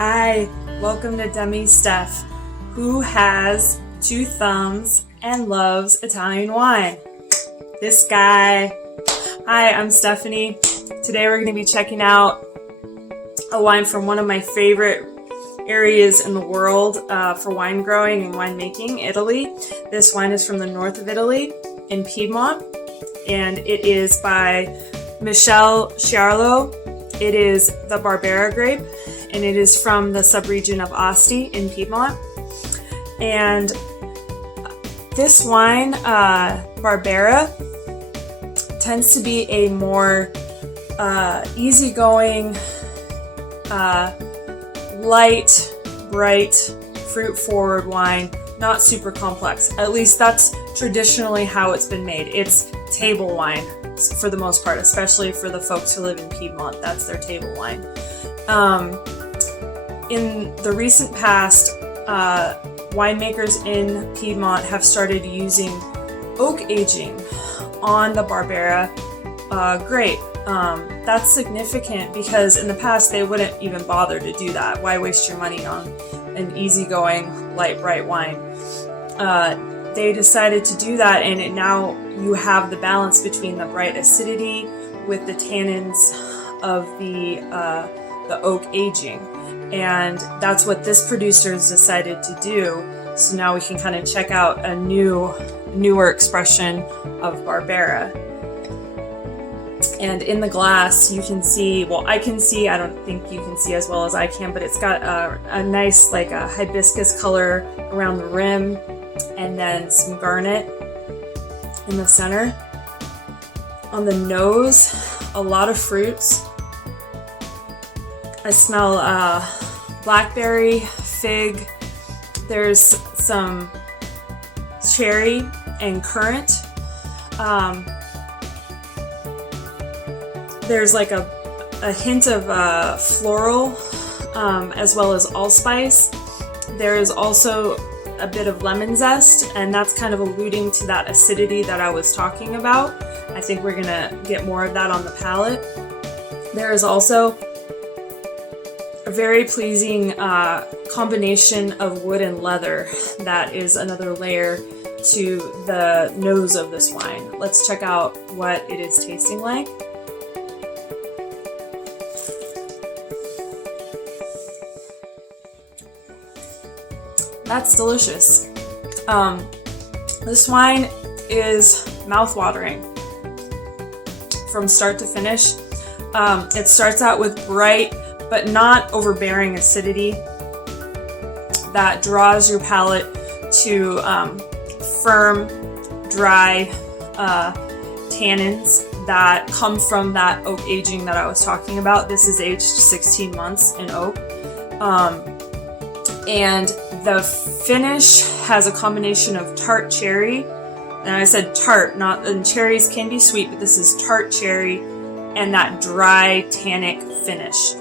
Hi, welcome to Demi Steph, who has 2 thumbs and loves Italian wine. This guy. Hi, I'm Stephanie. Today we're going to be checking out a wine from one of my favorite areas in the world for wine growing and winemaking, Italy. This wine is from the north of Italy in Piedmont, and it is by Michele Chiarlo. It is the Barbera grape, and it is from the subregion of Asti in Piedmont. And this wine, Barbera, tends to be a more easygoing, light, bright, fruit-forward wine, not super complex. At least that's traditionally how it's been made. It's table wine for the most part, especially for the folks who live in Piedmont. That's their table wine. In the recent past, winemakers in Piedmont have started using oak aging on the Barbera grape. That's significant because in the past they wouldn't even bother to do that. Why waste your money on an easygoing, light, bright wine? They decided to do that, and now you have the balance between the bright acidity with the tannins of the oak aging. And that's what this producer has decided to do. So now we can kind of check out a newer expression of Barbera. And in the glass, you can see, well, I can see, I don't think you can see as well as I can, but it's got a nice, like a hibiscus color around the rim, and then some garnet in the center. On the nose, a lot of fruits. I smell blackberry, fig. There's some cherry and currant. There's like a hint of floral, as well as allspice. There is also a bit of lemon zest, and that's kind of alluding to that acidity that I was talking about. I think we're gonna get more of that on the palate. There is also a very pleasing combination of wood and leather that is another layer to the nose of this wine. Let's check out what it is tasting like. That's delicious. This wine is mouth-watering from start to finish. It starts out with bright but not overbearing acidity that draws your palate to firm, dry tannins that come from that oak aging that I was talking about. This is aged 16 months in oak. And the finish has a combination of tart cherry, and I said tart, and cherries can be sweet, but this is tart cherry and that dry tannic finish.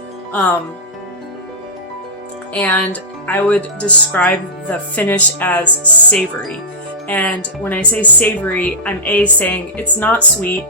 And I would describe the finish as savory. And when I say savory, I'm A, saying it's not sweet,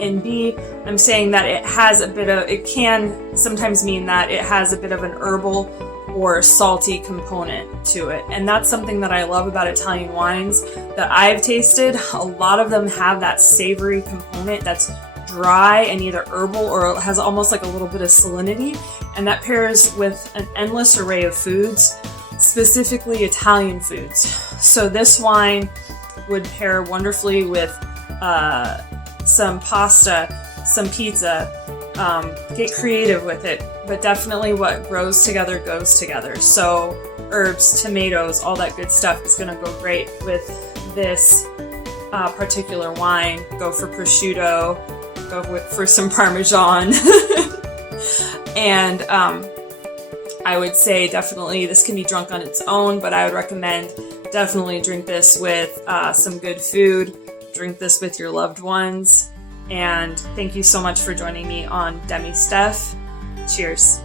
and B, I'm saying that it can sometimes mean that it has a bit of an herbal or salty component to it. And that's something that I love about Italian wines that I've tasted. A lot of them have that savory component that's dry and either herbal or has almost like a little bit of salinity, and that pairs with an endless array of foods, specifically Italian foods. So this wine would pair wonderfully with some pasta, some pizza. Get creative with it, but definitely what grows together goes together. So herbs, tomatoes, all that good stuff is going to go great with this particular wine. Go for prosciutto, go for some Parmesan. And I would say definitely this can be drunk on its own, but I would recommend definitely drink this with some good food. Drink this with your loved ones. And thank you so much for joining me on Demi Steph. Cheers.